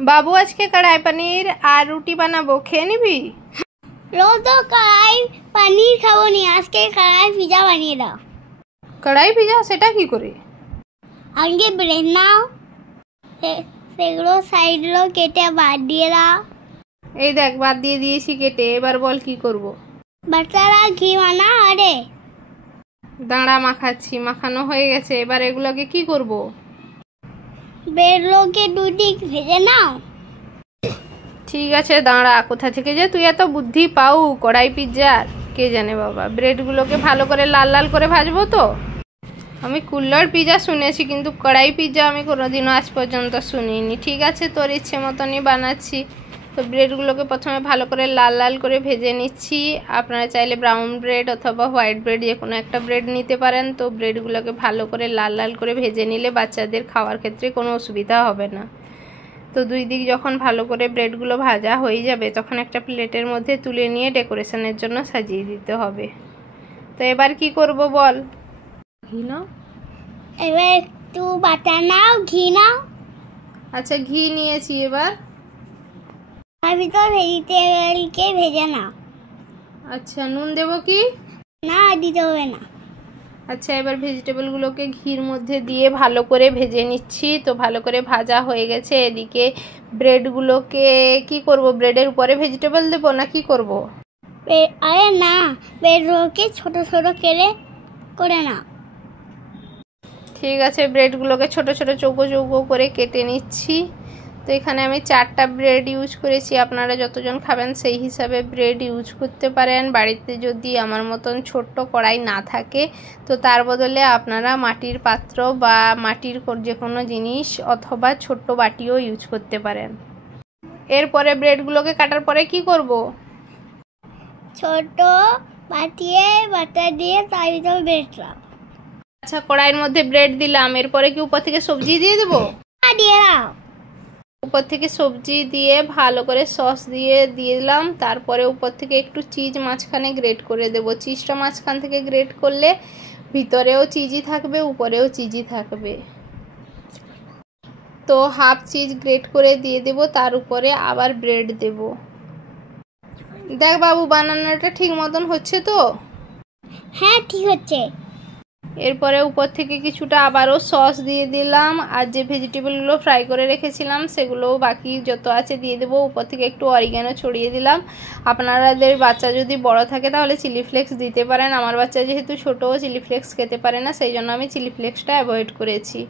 बाबू आज के कढ़ाई पनीर আর রুটি বানাবো, খেয়ে নিবি? रोज तो कढ़ाई पनीर खाबो नी, आज के कढ़ाई पिज्जा বানিয়ে দাও। কড়াই পিজা সেটা কি করে? আগে ব্রেড নাও, সেগুলো সাইডগুলো কেটে বাদ দিয়ে দাও। এই দেখ বাদ দিয়ে দিয়েছি কেটে, এবার বল কি করব? বাটারা ঘি বানাও। আরে দাঁড়া মাখাচ্ছি, মাখানো হয়ে গেছে, এবার এগুলোকে কি করব? ব্রেডগুলোকে দুটি ভেজে নাও। ঠিক আছে দাঁড়া, কোথা থেকে যে তুই এত বুদ্ধি পাও কড়াই পিজ্জার কে জানে বাবা। ব্রেডগুলোকে ভালো করে লাল লাল করে ভাজবো তো। আমি কুল্লার পিজ্জা শুনেছি কিন্তু কড়াই পিজ্জা আমি কোনোদিনও আজ পর্যন্ত শুনিনি। ঠিক আছে তোর ইচ্ছে মতনই বানাচ্ছি। তো ব্রেডগুলোকে প্রথমে ভালো করে লাল লাল করে ভেজে নিচ্ছি। আপনারা চাইলে ব্রাউন ব্রেড অথবা হোয়াইট ব্রেড যে কোনো একটা ব্রেড নিতে পারেন। তো ব্রেডগুলোকে ভালো করে লাল লাল করে ভেজে নিলে বাচ্চাদের খাওয়ার ক্ষেত্রে কোনো অসুবিধা হবে না। তো দুই দিক যখন ভালো করে ব্রেডগুলো ভাজা হয়ে যাবে তখন একটা প্লেটের মধ্যে তুলে নিয়ে ডেকোরেশনের জন্য সাজিয়ে দিতে হবে। তো এবার কি করব বল? ঘি নাও। এবার একটু বাটার নাও, ঘি নাও। আচ্ছা ঘি নিয়েছি, এবার আর ভিতর ভেজিটেবলকে ভেজে নাও। আচ্ছা নুন দেবো কি? না দিতে হবে না। আচ্ছা এবার ভেজিটেবলগুলোকে ঘির মধ্যে দিয়ে ভালো করে ভেজে নিচ্ছি। তো ভালো করে ভাজা হয়ে গেছে। এদিকে ব্রেডগুলোকে কি করব? ব্রেডের উপরে ভেজিটেবল দেবো না কি করব? আরে না, ব্রেডগুলোকে ছোট ছোট করে নাও। ঠিক আছে ব্রেডগুলোকে ছোট ছোট চৌকো চৌকো করে কেটে নিচ্ছি। তো এখানে আমি 4টা ব্রেড ইউজ করেছি। আপনারা যতজন খাবেন সেই হিসাবে ব্রেড ইউজ করতে পারেন। বাড়িতে যদি আমার মতন ছোট্ট কড়াই না থাকে তো তার বদলে আপনারা মাটির পাত্র বা মাটির যে কোনো জিনিস অথবা ছোট্ট বাটিও ইউজ করতে পারেন। এরপরে ব্রেডগুলোকে কাটার পরে কি করব? ছোট বাটিয়ে বাটার দিয়ে তার ভিতর ব্রেড দাও। আচ্ছা কড়াইয়ের মধ্যে ব্রেড দিলাম, এরপরে কি উপর থেকে সবজি দিয়ে দেবো? দিয়ে দাও। উপর থেকে সবজি দিয়ে ভালো করে সস দিয়ে দিলাম। তারপরে উপর থেকে একটু চিজ মাঝখানে গ্রেট করে দেব। চিজটা মাঝখান থেকে গ্রেট করলে ভিতরেও চিজই থাকবে উপরেও চিজই থাকবে। তো হাফ চিজ গ্রেট করে দিয়ে দেব, তার উপরে আবার ব্রেড দেব। দেখ বাবু বানানোটা ঠিক মতন হচ্ছে তো? হ্যাঁ ঠিক হচ্ছে। এরপরে উপর থেকে কিছুটা আবারও সস দিয়ে দিলাম। আর যে ভেজিটেবলগুলো ফ্রাই করে রেখেছিলাম সেগুলোও বাকি যত আছে দিয়ে দেবো। উপর থেকে একটু অরিগানো ছড়িয়ে দিলাম। আপনাদের বাচ্চা যদি বড় থাকে তাহলে চিলি ফ্লেক্স দিতে পারেন। আমার বাচ্চা যেহেতু ছোটো চিলি ফ্লেক্স খেতে পারে না, সেই জন্য আমি চিলি ফ্লেক্সটা অ্যাভয়েড করেছি।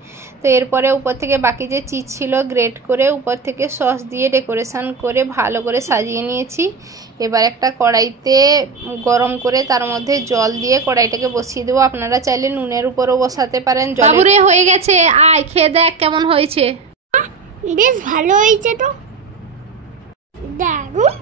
তো এরপরে উপর থেকে বাকি যে চিজ ছিল গ্রেট করে উপর থেকে সস দিয়ে ডেকোরেশন করে ভালো করে সাজিয়ে নিয়েছি। এবার একটা কড়াইতে গরম করে তার মধ্যে জল দিয়ে কড়াইটাকে বসিয়ে দেবো। আপনারা চাইলে নুনের উপরও বসাতে পারেন। বাবুরে হয়ে গেছে, আয় খেয়ে দেখ কেমন হয়েছে। বেশ ভালো হয়েছে তো, দারুণ।